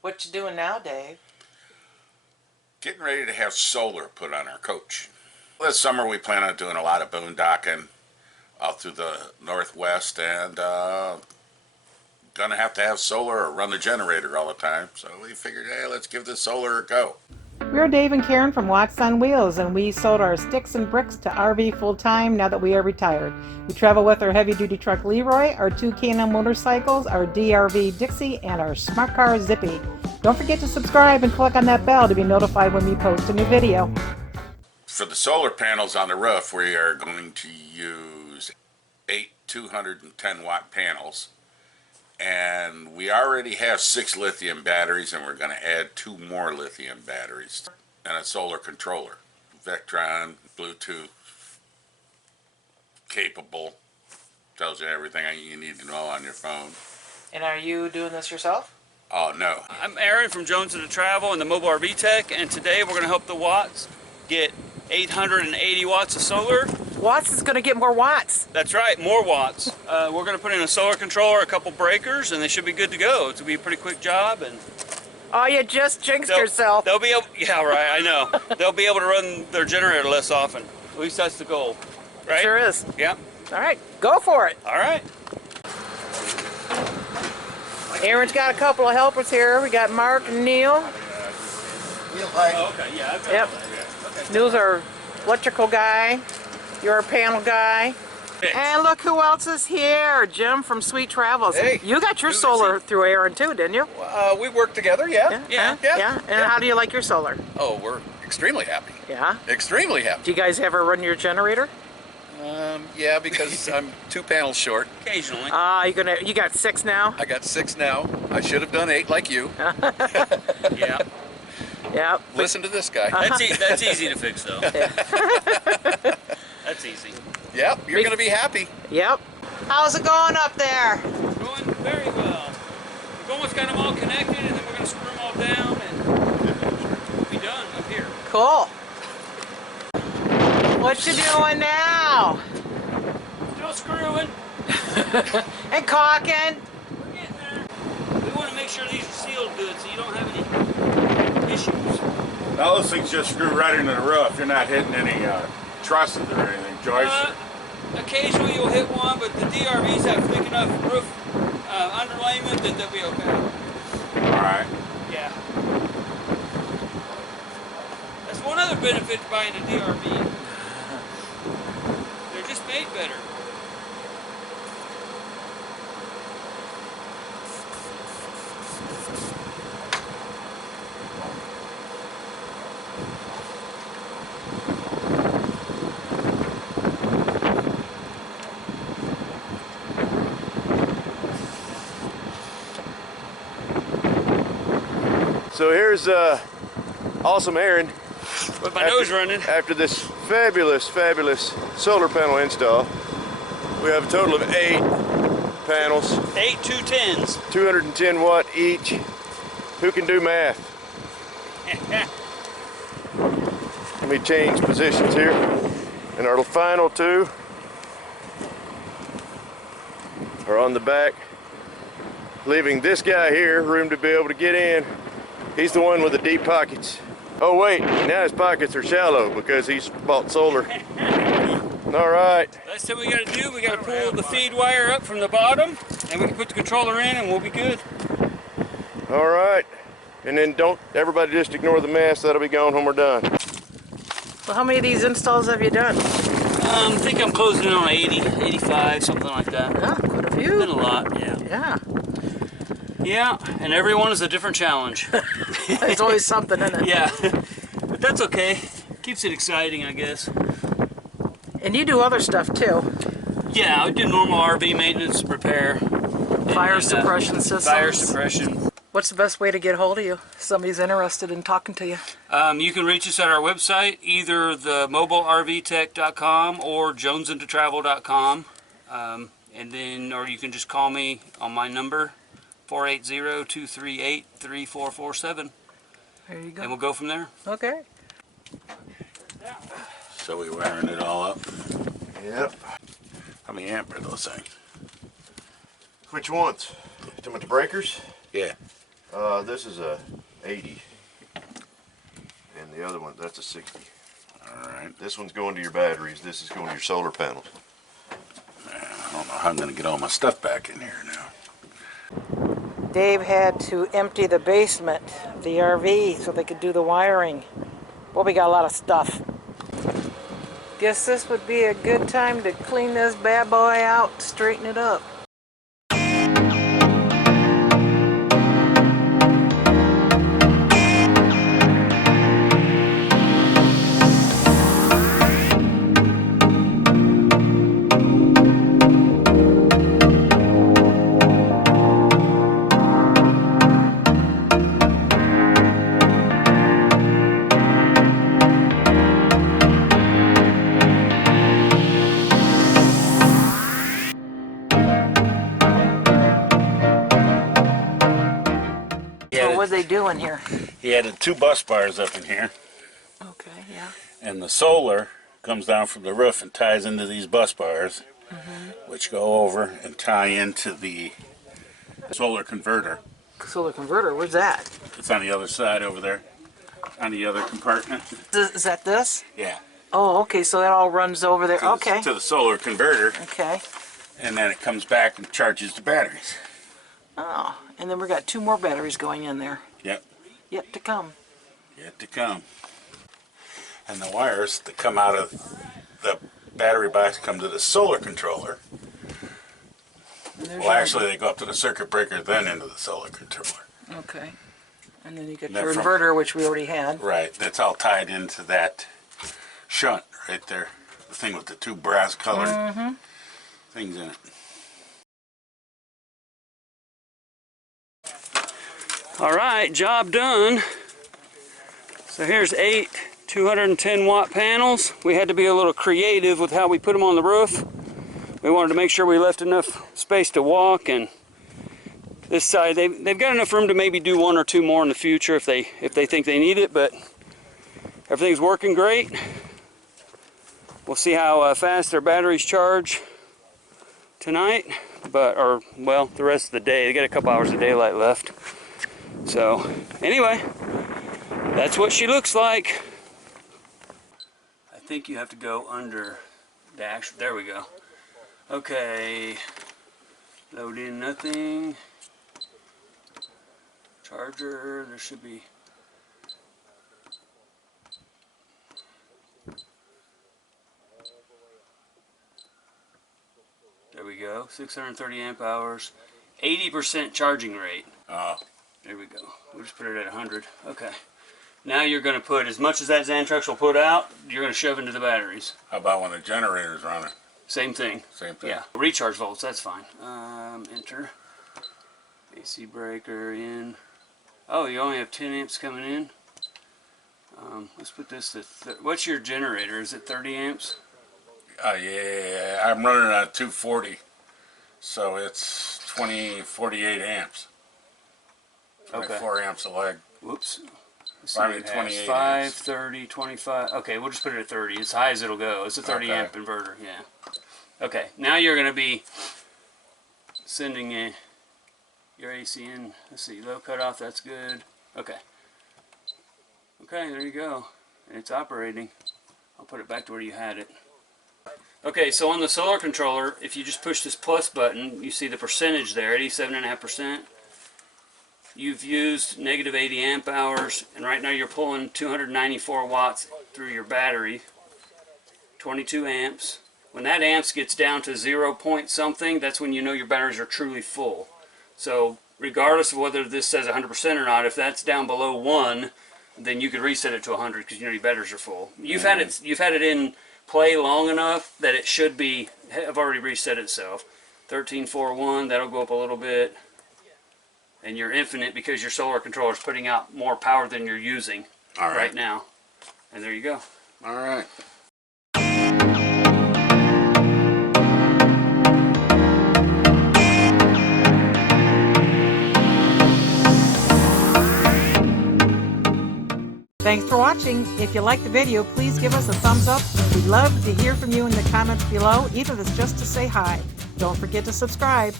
What you doing now, Dave? Getting ready to have solar put on our coach. This summer we plan on doing a lot of boondocking out through the northwest, and gonna have to have solar or run the generator all the time. So we figured, hey, let's give this solar a go. We're Dave and Karen from Watts on Wheels, and we sold our sticks and bricks to RV full-time now that we are retired. We travel with our heavy-duty truck Leroy, our two K&N motorcycles, our DRV Dixie, and our smart car Zippy. Don't forget to subscribe and click on that bell to be notified when we post a new video. For the solar panels on the roof, we are going to use 8 210-watt panels. And we already have 6 lithium batteries, and we're going to add 2 more lithium batteries and a solar controller. Vectron, Bluetooth capable, tells you everything you need to know on your phone. And are you doing this yourself? Oh, no. I'm Aaron from 𝗣𝗟𝗔𝗬𝗟𝗏𝗧𝗦 and the Mobile RV Tech, and today we're going to help the Watts get 880 watts of solar. Watts is going to get more watts. That's right, more watts. We're going to put in a solar controller, a couple breakers, and they should be good to go. It's going to be a pretty quick job. And oh, you just jinxed yourself. They'll be able, yeah, right, I know. They'll be able to run their generator less often. At least that's the goal, right? Sure is. Yeah. All right, go for it. All right. Aaron's got a couple of helpers here. We got Mark and Neil. Oh, okay, yeah. I've got Yep. that, yeah. Okay. Neil's our electrical guy. You're a panel guy. And look who else is here. Jim from Sweet Travels. Hey. You got your solar through Aaron too, didn't you? We work together, yeah. Yeah. And how do you like your solar? Oh, we're extremely happy. Yeah? Extremely happy. Do you guys ever run your generator? Yeah, because I'm 2 panels short. Occasionally. You got 6 now? I got 6 now. I should have done 8 like you. Yeah. Yeah. Listen to this guy. That's easy to fix, though. That's easy. Yep, you're going to be happy. Yep. How's it going up there? Going very well. We've almost got them all connected, and then we're going to screw them all down, and we'll be done up here. Cool. What you doing now? Still screwing. And caulking. We're getting there. We want to make sure these are sealed good, so you don't have any issues. Now those things just screw right into the roof. You're not hitting any trusses or anything, Joyce. Occasionally you'll hit one, but the DRVs have thick enough roof underlayment that they'll be okay. Alright. Yeah. That's one other benefit to buying a DRV. They're just made better. So here's awesome Aaron. With my nose running. After this fabulous solar panel install, we have a total of 8 panels. 8 210s. 210 watt each. Who can do math? Let me change positions here. And our final 2 are on the back, leaving this guy here room to be able to get in. He's the one with the deep pockets. Oh wait, now his pockets are shallow because he's bought solar. All right. Last thing we got to do, we got to pull the feed wire up from the bottom, and we can put the controller in, and we'll be good. All right. And then don't everybody just ignore the mess. That'll be gone when we're done. Well, how many of these installs have you done? I think I'm closing in on 80, 85, something like that. Yeah, quite a few. Been a lot, yeah. Yeah. Yeah, and every one is a different challenge. There's always something in it. Yeah, but that's okay. Keeps it exciting, I guess. And you do other stuff too. Yeah, I do normal RV maintenance, repair. Fire suppression systems. Fire suppression. What's the best way to get hold of you? If somebody's interested in talking to you. You can reach us at our website, either the mobilervtech.com or 𝗣𝗟𝗔𝗬𝗟𝗏𝗧𝗦.com. And then, or you can just call me on my number, 480-238-3447. There you go. And we'll go from there. Okay. So we wiring it all up. Yep. How many amp are those things? Which ones? Talking about the breakers? Yeah. This is a 80, and the other one, that's a 60. All right. This one's going to your batteries. This is going to your solar panels. I don't know how I'm going to get all my stuff back in here now. Dave had to empty the basement of the RV so they could do the wiring. Well, we got a lot of stuff. Guess this would be a good time to clean this bad boy out, straighten it up. What are they doing here? He added 2 bus bars up in here, Okay, yeah. and the solar comes down from the roof and ties into these bus bars, which go over and tie into the solar converter. Solar converter, where's that? It's on the other side over there, on the other compartment. Is that this? Yeah. Oh, okay, so that all runs over there. Okay. To the solar converter, Okay. and then it comes back and charges the batteries. Oh, and then we got 2 more batteries going in there. Yep. Yet to come. Yet to come. And the wires that come out of the battery box come to the solar controller. Well, actually, they go up to the circuit breaker, then into the solar controller. Okay. And then you get Then your from- inverter, which we already had. Right. That's all tied into that shunt right there. The thing with the 2 brass colored things in it. All right, job done. So here's 8 210 watt panels. We had to be a little creative with how we put them on the roof. We wanted to make sure we left enough space to walk, and this side they've got enough room to maybe do 1 or 2 more in the future if they think they need it, but everything's working great. We'll see how fast their batteries charge tonight, or well, the rest of the day. They got a couple hours of daylight left. So anyway, that's what she looks like. I think you have to go under dash. There we go. Okay, load in nothing. Charger, there should be. There we go, 630 amp hours, 80% charging rate. There we go. We'll just put it at 100. Okay. Now you're going to put as much as that Xantrex will put out, you're going to shove into the batteries. How about when the generator's running? Same thing. Same thing. Yeah. Recharge volts, that's fine. Enter. AC breaker in. Oh, you only have 10 amps coming in? Let's put this to... What's your generator? Is it 30 amps? Yeah, I'm running on 240, so it's 48 amps. 24 amps a leg. Whoops. Let's I see, mean, it has 28 5, amps. 30, 25. Okay, we'll just put it at 30. As high as it'll go. It's a 30 Okay. amp inverter, yeah. Okay, now you're going to be sending your AC in. Let's see, low cutoff, that's good. Okay. Okay, there you go. And it's operating. I'll put it back to where you had it. Okay, so on the solar controller, if you just push this plus button, you see the percentage there, 87.5%. You've used negative 80 amp hours, and right now you're pulling 294 watts through your battery, 22 amps. When that amps gets down to 0 point something, that's when you know your batteries are truly full. So regardless of whether this says 100% or not, if that's down below 1, then you could reset it to 100 because you know your batteries are full. You've had it in play long enough that it should have already reset itself. 13.41, that'll go up a little bit. And you're infinite because your solar controller is putting out more power than you're using right now. And there you go. All right. Thanks for watching. If you liked the video, please give us a thumbs up. We'd love to hear from you in the comments below, even if it's just to say hi. Don't forget to subscribe.